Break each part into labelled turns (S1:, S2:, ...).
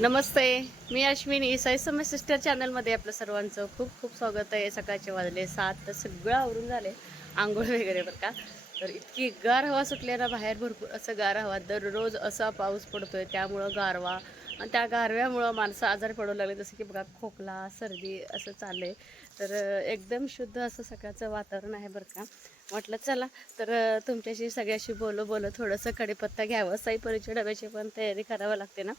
S1: नमस्ते मी अश्विनी. साई समय सिस्टर चॅनलमध्ये आपलं सर्वांचं खूप खूप स्वागत आहे. सकाळचे वाजले सात तर सगळं आवरून झाले. आंघोळ वगैरे बरं का? तर इतकी गार हवा सुटली ना बाहेर भरपूर असं गार हवा. दररोज असा पाऊस पडतो आहे त्यामुळं गारवा. आणि त्या गारव्यामुळं माणसं आजार पडू लागले. जसं की बघा खोकला सर्दी असं चाललं आहे तर एकदम शुद्ध असं सकाळचं वातावरण आहे बरं का? म्हटलं चला तर तुमच्याशी सगळ्याशी बोलो बोलो थोडंसं कडीपत्ता घ्यावं. साई परिचय डब्याची पण तयारी करावं लागते ना?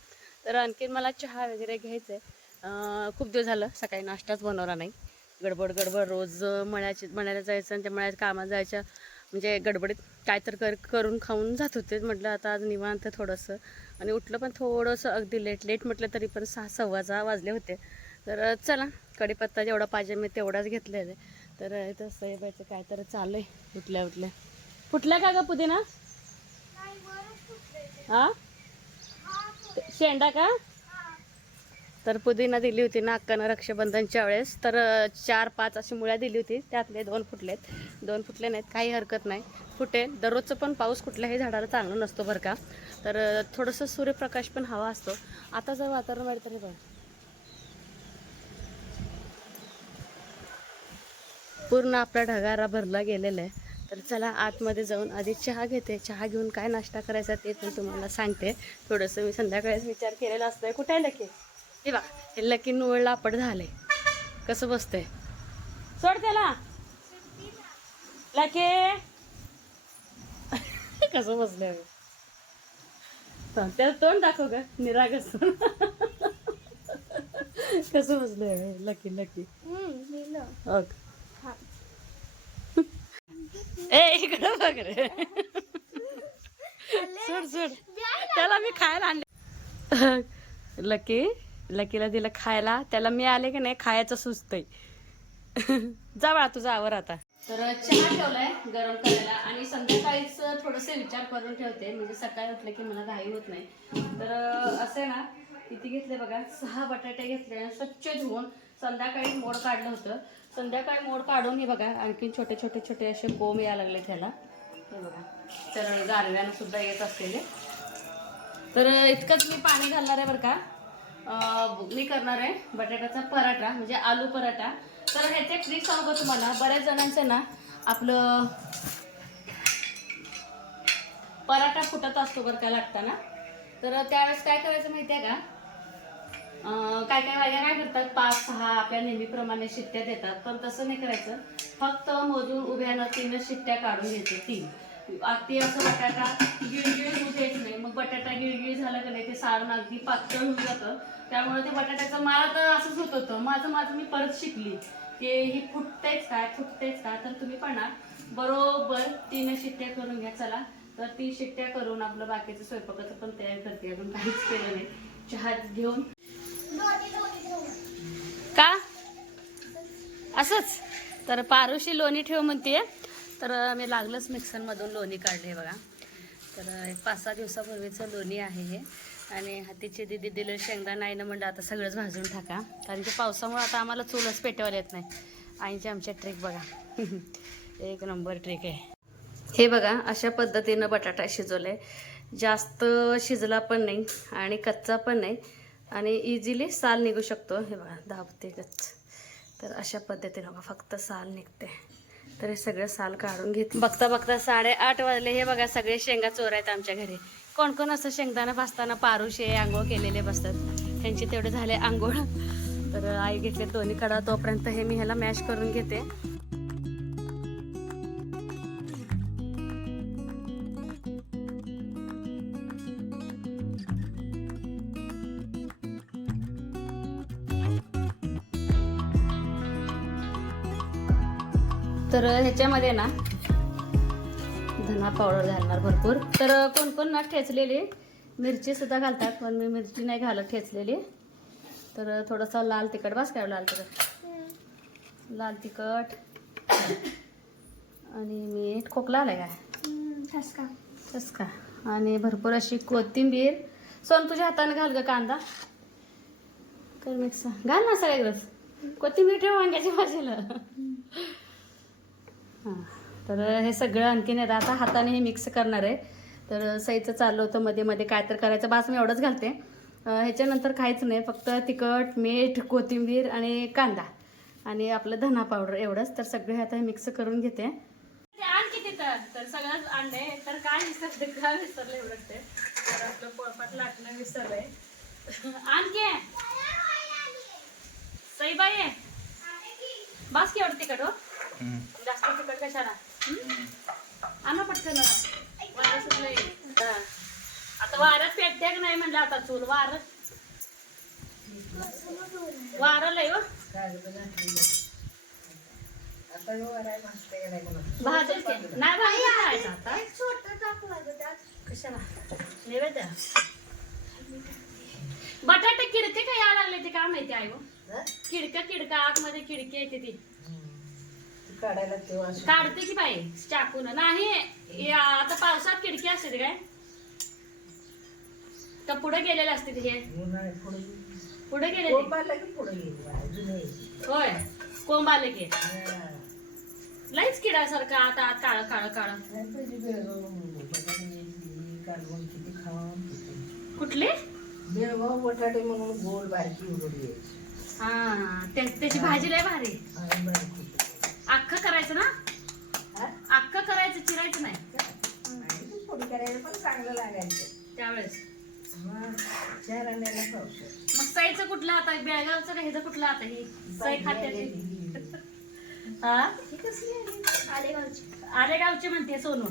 S1: तर आणखीन मला चहा वगैरे घ्यायचं आहे खूप दिवस झालं सकाळी नाश्ताच बनवला नाही. गडबड गडबड रोज मळ्याची मळ्याला जायचं आणि त्या मळ्यात कामात जायच्या म्हणजे गडबडीत काय तर कर करून खाऊन जात होते. म्हटलं आता आज निवांत थोडंसं. आणि उठलं पण थोडंसं अगदी लेट लेट म्हटलं तरी पण सहा सव्वा सहा वाजले होते. तर चला कढीपत्ता जेवढा पाहिजे मी तेवढाच घेतलेला आहे. तर इथं साहेबाचं काय तर चालू आहे. उठल्या उठल्या. फुटल्या का ग पुदिना? हा शेंडा का? तर पुदिना दिली होती ना अक्कानं रक्षाबंधनच्या वेळेस. तर चार पाच अशी मुळ्या दिली होती. त्यातले दोन फुटलेत. दोन फुटले नाहीत काही हरकत नाही. फुटेल दररोजचं पण पाऊस कुठल्याही झाडाला चांगलं नसतो बरं का. तर थोडंसं सूर्यप्रकाश पण हवा असतो. आता जर वातावरण वाढतं तरी बघ. पूर्ण आपला ढगारा भरला गेलेला आहे. तर चला आतमध्ये जाऊन आधी चहा घेते. चहा घेऊन काय नाश्ता करायचा ते पण तुम्हाला सांगते. थोडंसं मी संध्याकाळीच विचार केलेला असतोय. कुठे आहे लकी? हे बा हे लकी निवळ लापड झालंय. कसं बसतंय? सोड त्याला. लके. कसं बसलंय त्याला तोंड दाखव ग. निरागस कसं बसलंय लकी लकी. ओके ए इकडं बघ रे. सोड सोड. त्याला मी खायला आणले. लकी लकीला दिलं खायला. त्याला मी आले की नाही खायचं सुचतंय. जा बाळा तुझा आवर आता. तर चहा ठेवलाय गरम करायला. आणि संध्याकाळीच थोडंसं विचार करून ठेवते. म्हणजे सकाळी उठलं की मला घाई होत नाही. तर असं आहे ना किती घेतले बघा सहा बटाटे घेतले स्वच्छ धुवून संध्याकाळी मोड काढलं होतं. संध्याकाळी मोड काढून हे बघा आणखी छोटे छोटे छोटे असे कोंब यायला लागले त्याला. हे बघा तर गारव्यानं सुद्धा येत असलेले. तर इतकंच मी पाणी घालणार आहे बरं का. मी करणार आहे बटाट्याचा पराठा म्हणजे आलू पराठा. तर ह्याचे ट्रिक सांगतो तुम्हाला? बऱ्याच जणांचं ना आपलं पराठा फुटत असतो बरं का लागताना. तर त्यावेळेस काय करायचं माहिती आहे का? काय काय बायका काय करतात? पाच सहा आपल्या नेहमीप्रमाणे शिट्ट्या देतात. पण तसं नाही करायचं. फक्त मोजून उभ्यानं तीन शिट्ट्या काढून घ्यायचे. तीन. अगदी असं बटाटा गिळगिळ होऊ द्यायचं नाही. मग बटाटा गिळगिळ झालं का नाही ते सारण अगदी पातळ होऊन जातं. त्यामुळे ते बटाट्याचं मला तर असंच होत होतं. माझं माझं मी परत शिकली. ते ही फुटतेच काय? फुटतेच काय? तर तुम्ही पण बरोबर तीन शिट्ट्या करून घ्या. चला. तर तीन शिट्ट्या करून आपलं बाकीचं स्वयंपाकाचं पण तयार करते. अजून काहीच केलं नाही. चहा घेऊन का? असंच? तर पारुशी लोणी ठेव म्हणते तर मी लागलंच मिक्सरमधून लोणी काढले बघा. तर एक पाच सहा दिवसापूर्वीचं लोणी आहे हे. आणि हातीची दिदी दिलं शेंगदा नाही ना म्हणलं आता सगळंच भाजून टाका. कारण की पावसामुळे आता आम्हाला चूलच पेटवायला येत नाही. आईची आमच्या ट्रिक बघा. एक नंबर ट्रिक आहे. हे बघा अशा पद्धतीनं बटाटा शिजवलाय. जास्त शिजला पण नाही आणि कच्चा पण नाही. आणि इझिली साल निघू शकतो. हे बघा धावते गच्च. तर अशा पद्धतीनं बघा फक्त साल निघते. तर हे सगळं साल काढून घेते बघता बघता साडेआठ वाजले. हे बघा सगळे शेंगा चोर आहेत आमच्या घरी. कोण कोण असं शेंगदाणा भासताना पारुशे आंघोळ केलेले बसतात. त्यांचे तेवढे झाले आंघोळ. तर आई घेतले दोन्ही कडा तोपर्यंत हे मी ह्याला मॅश करून घेते. तर ह्याच्यामध्ये ना धना पावडर घालणार भरपूर. तर कोण कोण ना ठेचलेली मिरची सुद्धा घालतात पण मी मिरची नाही घालत ठेचलेली. तर थोडंसं लाल तिखट बस काय लाल तिखट? लाल तिखट. आणि मीठ खोकला आलाय काय? ठसका. आणि भरपूर अशी कोथिंबीर. सोन तुझ्या हाताने घाल ग कांदा. कर मिक्स. घाल ना सगळ्याकडंच कोथिंबीर ठेव वांग्याच्या भाजीला. हां तर हे सगळं आणखीन आहे. आता हाताने हे मिक्स करणार आहे. तर सईचं चाललं होतं मध्ये मध्ये. काय तर करायचं. बास मी एवढंच घालते. ह्याच्यानंतर काहीच नाही. फक्त तिखट मीठ कोथिंबीर आणि कांदा. आणि आपलं धना पावडर एवढंच. तर सगळे आता मिक्स करून घेते. ते तर तर सगळंच आणलंय तर काय विसरले काय विसरले एवढंच ते. तर आपलं पोळपाट लाटणं विसरलंय आणखी सईबाई आहे. बास की एवढं तिखट हो. जास्त तिखट कशाला? हं? आणा पटकन वारं सुटलंय. हा. आता वारं पेटते का नाही म्हणलं आता चूल वारं. वारं लय हो. भाजेल की नाही भाजी खायचं आता. कशाला? नैवेद्य बटाटे किडके काय यायला लागले ते काय माहिती आहे हो? किडका किडका आतमध्ये किडकी येते ती.
S2: काढायला तेव्हा
S1: काढते की बाई चाकून. नाही हे आता पावसात किडकी असते काय? तर पुढे गेलेले असते ते हे पुढे गेलेले. होय कोंब आले की. लईच किडासारखं आता आत काळ काळ काळ. कुठले?
S2: बेळगाव बटाटे म्हणून गोल बारकी उघडली
S1: हा त्या- त्याची भाजी लय भारी. अख्खं करायचं ना? अख्खं करायचं चिरायचं नाही.
S2: थोडी करायला पण चांगलं लागायचं.
S1: त्यावेळेस.
S2: मग चार आण्याला पावसाळ्यात.
S1: मग सईचं कुठलं आता? बेळगावचं का ह्याचं कुठलं आता? ही सई खात्याची. हा?
S2: ही कसली आहे?
S1: आलेगावची. म्हणते सोनू.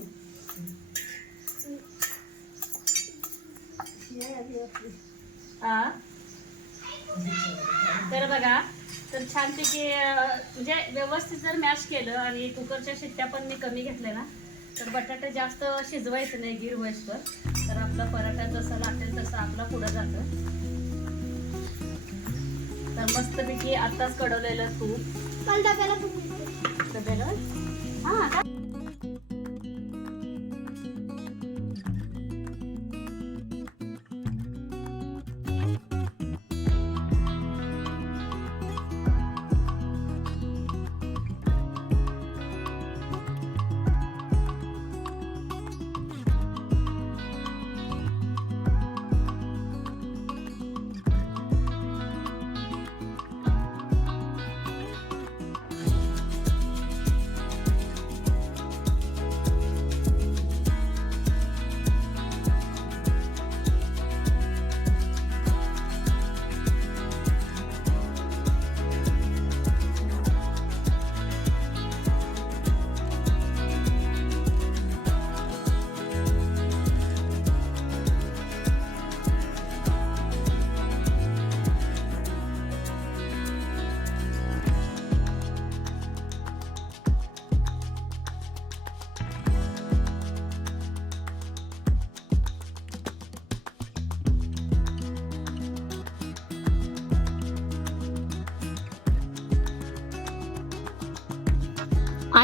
S2: ही आपली.
S1: हा? तर बघा. तर छानपैकी म्हणजे व्यवस्थित जर मॅश केलं आणि कुकरच्या शिट्ट्या पण मी कमी घेतल्या ना तर बटाटे जास्त शिजवायचं नाही गिर व्हायचं तर आपला पराठा जसा लागेल तसा आपला पुढं जातं. तर मस्तपैकी आत्ताच कडवलेलं तूप. डब्याला हा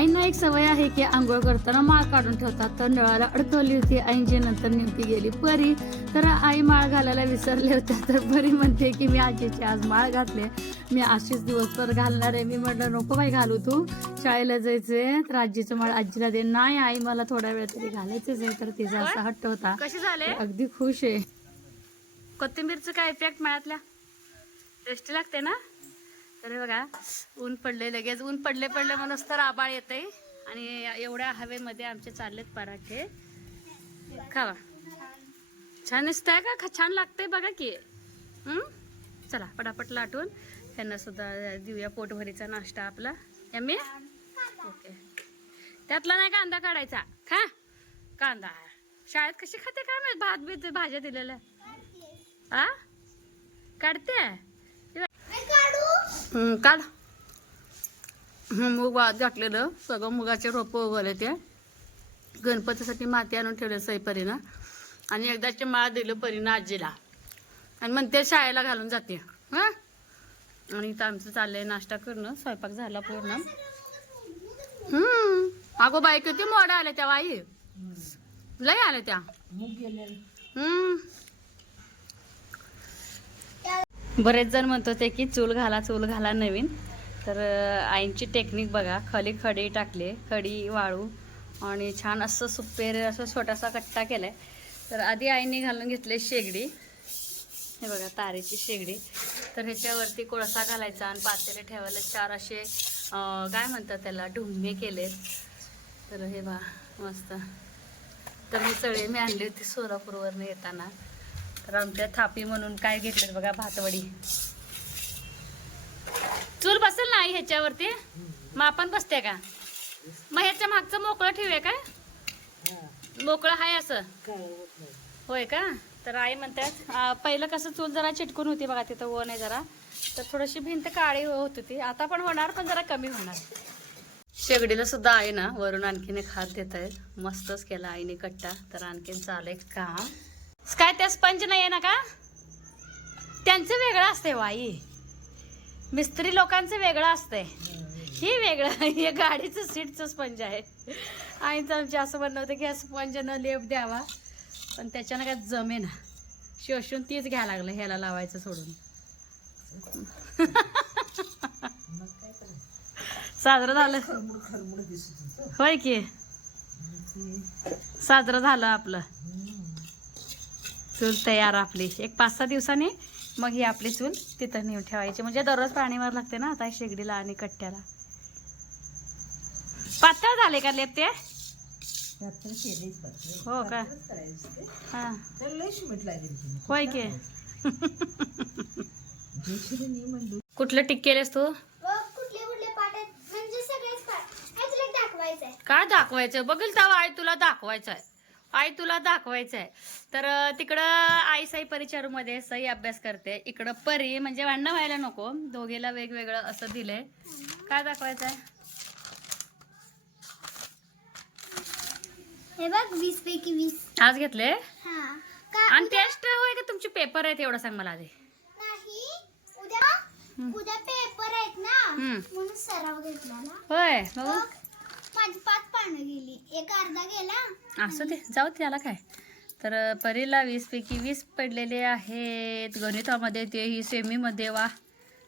S1: आईना एक सवय आहे की आंघोळ करताना माळ काढून ठेवतात. तर नळाला अडकवली होती आईची नंतर नेमकी गेली परी. तर आई माळ घालायला विसरले होत्या तर परी म्हणते की मी आजीची आज माळ घातले मी अशीच दिवसभर घालणार आहे. मी म्हटलं नको बाई घालू तू. शाळेला जायचंय तर आजीचं माळ आजीला दे. नाही आई मला थोडा वेळ तरी घालायचंच आहे. तर तिचा असा हट्ट होता.
S3: झाले?
S1: अगदी खुश आहे.
S3: कोथिंबीरचं काय इफेक्ट मिळातल्या टेस्टी लागते ना? तर बघा ऊन पडले लगेच. ऊन पडले पडले म्हणूनच तर आबाळ येते आणि एवढ्या हवेमध्ये आमचे चाललेत पराठे. खावा. छान दिसतंय का? खा- छान लागतंय बघा की. चला पटापट लाटून त्यांना सुद्धा देऊया पोटभरीचा नाश्ता आपला. मी ओके. त्यातला नाही कांदा काढायचा? खा. कांदा. शाळेत कशी खाते? काय भात बीत भाज्या दिलेल्या. आ? काढते? काढ. मूग घातलेलं. सगळं मुगाचे रोपं उगवले ते. गणपतीसाठी माती आणून ठेवले सईपरीनं आणि एकदाचे माळ दिलं परीनं आजीला. आणि म्हणते शाळेला घालून जाते. हां? आणि इथं आमचं चाललंय नाश्ता करणं. स्वयंपाक झाला पूर्ण. हम्म. अगो बाई किती मोड्या आल्या त्या बाई. लय आल्या त्या. हम्म. बरेच जण म्हणत होते की चूल घाला चूल घाला नवीन. तर आईंची टेक्निक बघा. खाली खडी टाकले खडी वाळू आणि छान असं सुपेर असं छोटासा कट्टा केला आहे तर आधी आईने घालून घेतले शेगडी.
S1: हे बघा तारेची शेगडी. तर ह्याच्यावरती कोळसा घालायचा आणि पातेले ठेवायला चार असे काय म्हणतात त्याला ढुंगे केलेत. तर हे बा मस्त. तर मी चळे मी आणली होती सोलापूरवरनं येताना. तर आमच्या थापी म्हणून काय घेतलं बघा भातवडी. चूल बसेल ना आई ह्याच्यावरती? मग आपण बसते का? मग ह्याच्या मागचं मोकळं ठेवूया काय? मोकळं आहे असं. होय का? तर आई म्हणतात पहिलं कसं चूल जरा चिटकून होती बघा तिथं वन आहे जरा. तर थोडीशी भिंत काळी होत होती. आता पण होणार पण जरा कमी होणार. शेगडीला सुद्धा आहे ना वरून आणखीन एक हात देत आहेत मस्तच केला आईने कट्टा. तर आणखीन चालेल काम. काय त्या स्पंज नाही आहे ना का? त्यांचं वेगळं असतंय हो मिस्त्री लोकांचं वेगळं असतंय. हे वेगळं हे गाडीचं सीटचं स्पंज आहे. आईचं आमचे असं म्हणणं होतं की या स्पंजनं लेप द्यावा. पण त्याच्यानं काय जमे ना शोषून तीच घ्यायला लागलं ह्याला लावायचं सोडून. साजरं झालं. होय की. साजरं झालं आपलं. चूल तयार आपली. एक पाच सहा दिवसांनी मग ही आपली चूल तिथं नेऊन ठेवायची. म्हणजे दररोज पाणी मार लागते ना आता शेगडीला आणि कट्ट्याला. पातळ झाले का लेप ते? हो का? हा.
S4: की.
S1: होय की? कुठलं टिक केलेस तू?
S3: कुठले कुठले पाठ आहेत. म्हणजे सगळेच पाठ हे तुला एक दाखवायचं आहे
S1: काय दाखवायचं? बघेल तेव्हा आई तुला दाखवायचं आहे आई तुला दाखवायचं आहे तर तिकडं आई साई परिचारूमध्ये सई अभ्यास करते. इकडं परी म्हणजे भांडणं व्हायला नको. दोघीला वेगवेगळं असं दिलंय. काय दाखवायचं आहे
S3: हे बघ वीस पैकी वीस.
S1: आज घेतले?
S3: हा. का
S1: आणि टेस्ट होय का? तुमचे पेपर आहेत एवढं सांग मला आधी.
S3: नाही. उद्या उद्या पेपर आहेत ना.
S1: हम्म.
S3: म्हणून सराव घेतला ना.
S1: होय.
S3: मग? माझी पाच पानं गेली. एक अर्धा गेला.
S1: असं ते जाऊ त्याला काय. तर परीला वीस पैकी वीस पडलेले आहेत. गणितामध्ये ते ही सेमीमध्ये वा.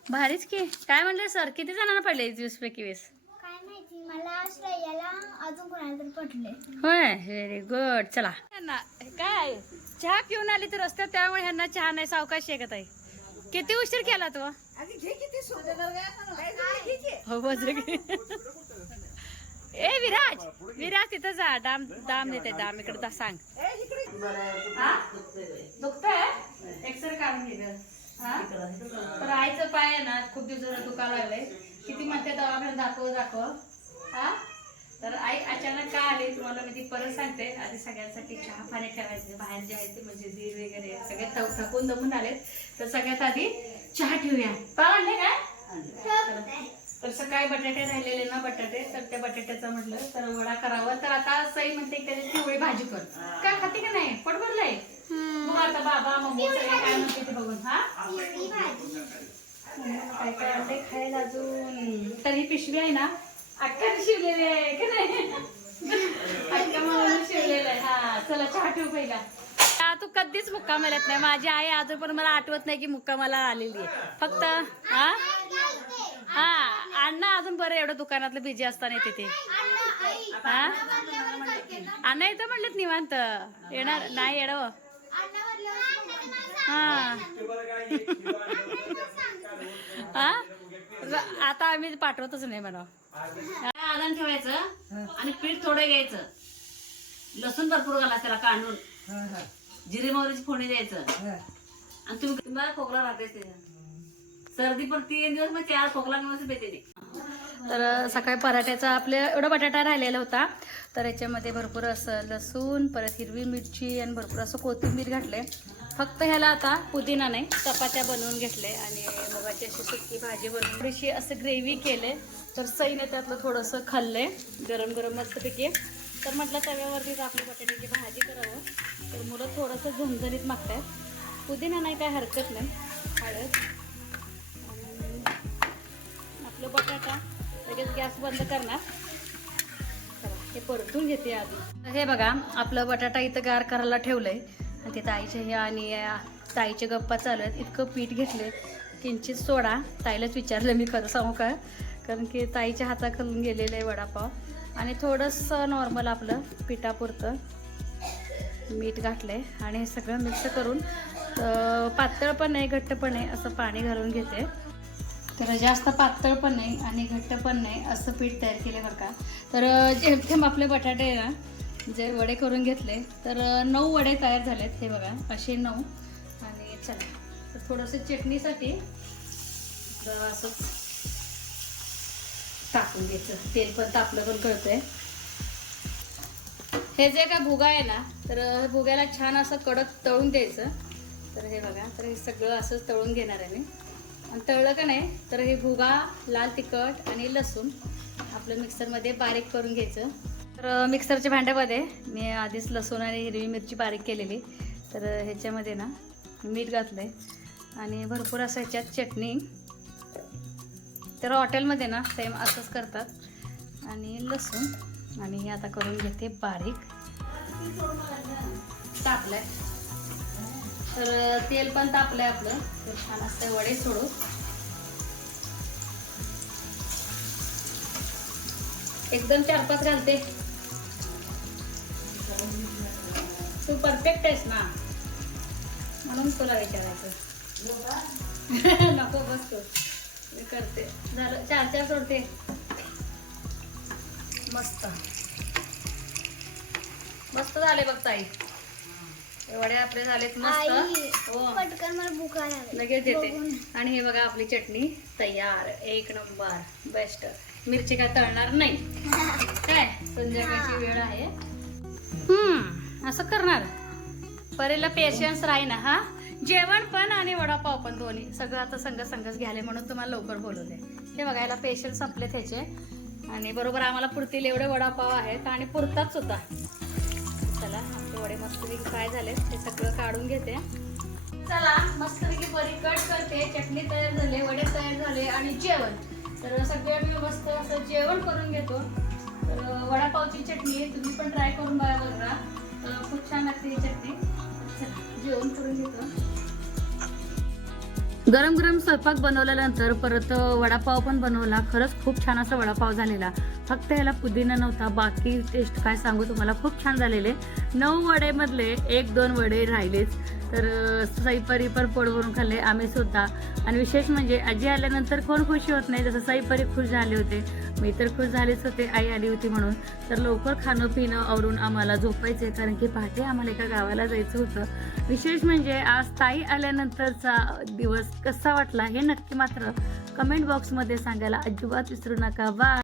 S1: भारीच की. काय म्हणले सर? किती जणांना पडले वीस पैकी वीस?
S3: काय माहिती. मला श्रेयाला अजून कोणाला तरी पटले
S1: होय व्हेरी गुड चला. काय? चहा पिऊन आली तर रस्त्यात त्यामुळे ह्यांना चहा नाही सावकाश शकत आहे. किती उशीर केला तो. हो बजरंग ए विराज! विराज तिथं जा. दाम दाम देते दाम. इकडे दा सांग. दुखतंय? एक्सरे काढून घे. हा? तर आईचं पाय आहे ना खूप दिवसाला दुखा लागलंय. किती म्हणते दवाखान्यात दाखव दाखव. हा? तर आई अचानक का आली? तुम्हाला मी ती परत सांगते. आधी सगळ्यांसाठी चहा पाणी ठेवायचे. बाहेर जे आहे ते म्हणजे दीर वगैरे सगळे थक थकून दमून आलेत. तर सगळ्यात आधी चहा ठेवूया. आणले काय तर सकाळी बटाटे राहिलेले ना बटाटे तर त्या बटाट्याचं म्हटलं तर वडा करावा. तर आता सई म्हणते की त्याची पिवळी भाजी कर. काय खाते का नाही? पोट भरलंय मग आता बाबा मम्मी सगळे काय म्हणते ते बघून हा? काय काय आणलंय खायला अजून? तर ही पिशवी आहे ना अक्काने शिवलेली आहे का नाही? म्हणून शिवलेलं आहे. हा चला चहा ठेवू पहिला. तू कधीच मुक्का मिळत नाही. माझी आई अजून पण मला आठवत नाही की मुक्का मला आलेली आहे. फक्त हा? हा. अण्णा अजून बरं एवढं दुकानातलं बिझी असताना तिथे हा? अण्णा येतं म्हणलं निवांत. येणार नाही येणार हा. हा. आता आम्ही पाठवतच नाही म्हणा आदान ठेवायचं आणि पीठ थोडं घ्यायचं. लसूण भरपूर घाला त्याला काढून
S4: हा, हा,
S1: जिरे मोहरीची फोडणी द्यायचं.
S4: हा.
S1: आणि तुम्ही तुम्हाला खोकला राहतेच त्याच्या सर्दी पण तीन दिवस मग चार खोकला दिवस भेटते तर सकाळी पराठ्याचा आपल्या एवढा बटाटा राहिलेला होता. तर याच्यामध्ये भरपूर असं लसूण परत हिरवी मिरची आणि भरपूर असं कोथिंबीर घातले फक्त ह्याला आता पुदिना नाही चपात्या बनवून घेतले आणि मुगाची अशी सुकी भाजी बनवून थोडीशी असं ग्रेव्ही केले तर सईने त्यातलं थोडंसं खाल्लंय गरम गरम मस्तपैकी. तर म्हटलं तव्यावरतीच आपली बटाट्याची भाजी करावं. तर मुलं थोडंसं झणझणीत मागतायत. पुदिना नाही काय हरकत नाही. हळद. आपलं बटाटा. लगेच गॅस बंद करणार. हे परतून घेते आधी. हे बघा आपलं बटाटा इथं गार करायला ठेवलंय. आणि ते ताईचे हे आणि ताईचे गप्पा चालू आहेत. इतकं पीठ घेतले किंचित सोडा. ताईलाच विचारलं मी खरं सांगू का? कारण की ताईच्या हाताखालून गेलेलं आहे वडापाव. आणि थोडंसं नॉर्मल आपलं पिठापुरतं मीठ घातलंय. आणि हे सगळं मिक्स करून पातळ पण आहे घट्ट पण आहे असं पाणी घालून घेते. तर जास्त पातळ पण नाही आणि घट्ट पण नाही असं पीठ तयार केलं बरं का. तर जेमथेम आपले बटाटे आहे ना जे वडे करून घेतले तर नऊ वडे तयार झालेत हे बघा असे नऊ. आणि चला तर थोडंसं चटणीसाठी तर असंच टाकून घ्यायचं. तेल पण तापलं पण कळतंय. हे जे काय भुगा आहे ना तर भुग्याला छान असं कडक तळून द्यायचं. तर हे बघा तर हे सगळं असंच तळून घेणार आहे मी. आणि तळलं का नाही तर हे भुगा लाल तिखट आणि लसूण आपलं मिक्सरमध्ये बारीक करून घ्यायचं. तर मिक्सरच्या भांड्यामध्ये मी आधीच लसूण आणि हिरवी मिरची बारीक केलेली. तर ह्याच्यामध्ये ना मीठ घातलं आहे आणि भरपूर असं ह्याच्यात चटणी. तर हॉटेलमध्ये ना सेम असंच करतात. आणि लसूण. आणि हे आता करून घेते बारीक. तापलंय. तर तेल पण तापलंय आपलं. तर छान असतं वडे सोडू एकदम चार पाच घालते. तू परफेक्ट आहेस ना. म्हणून तुला विचारायचं. नको बस तू. मी करते. झालं. चार चार सोडते. मस्त. मस्त झाले बघ ताई. वडे आपले झालेत मस्त. हो.
S3: पटकन मला भुका
S1: लगेच देते. आणि हे बघा आपली चटणी तयार. एक नंबर. बेस्ट. मिरची काय तळणार नाही. काय? संध्याकाळची वेळ आहे. हम्म असं करणार. परेला पेशन्स राही ना हा? जेवण पण आणि वडापाव पण दोन्ही. सगळं आता संघ संघच घ्याले म्हणून तुम्हाला लवकर बोलवले. हे बघा याला पेशन्स संपले त्याचे आणि बरोबर आम्हाला पुरतील एवढे वडापाव आहेत. आणि पुरतात सुद्धा. वडे मस्तपैकी फ्राय झाले ते सगळं काढून घेते. चला मस्तपैकी बरी कट करते. चटणी तयार झाले वडे तयार झाले आणि जेवण. तर सगळे मी मस्त असं जेवण करून घेतो. तर वडापावची चटणी तुम्ही पण ट्राय करून बघा. बघा खूप छान लागते ही चटणी. जेवण करून घेतो. गरम गरम स्वयंपाक बनवल्यानंतर परत वडापाव पण बनवला. खरंच खूप छान असा वडापाव झालेला. फक्त याला पुदिना नव्हता बाकी टेस्ट काय सांगू तुम्हाला? खूप छान झालेले. नऊ वडेमधले एक दोन वडे राहिलेच. तर सईपरी पण पोट भरून खाल्ले आम्ही सुद्धा. आणि विशेष म्हणजे आजी आल्यानंतर कोण खुशी होत नाही जसं सईपरी खुश झाले होते. मी तर खुश झालेच होते आई आली होती म्हणून. तर लवकर खाणं पिणं आवरून आम्हाला झोपायचे कारण की पहाटे आम्हाला एका गावाला जायचं होतं. विशेष म्हणजे आज ताई आल्यानंतरचा दिवस कसा वाटला हे नक्की मात्र कमेंट बॉक्समध्ये सांगायला अजिबात विसरू नका. बा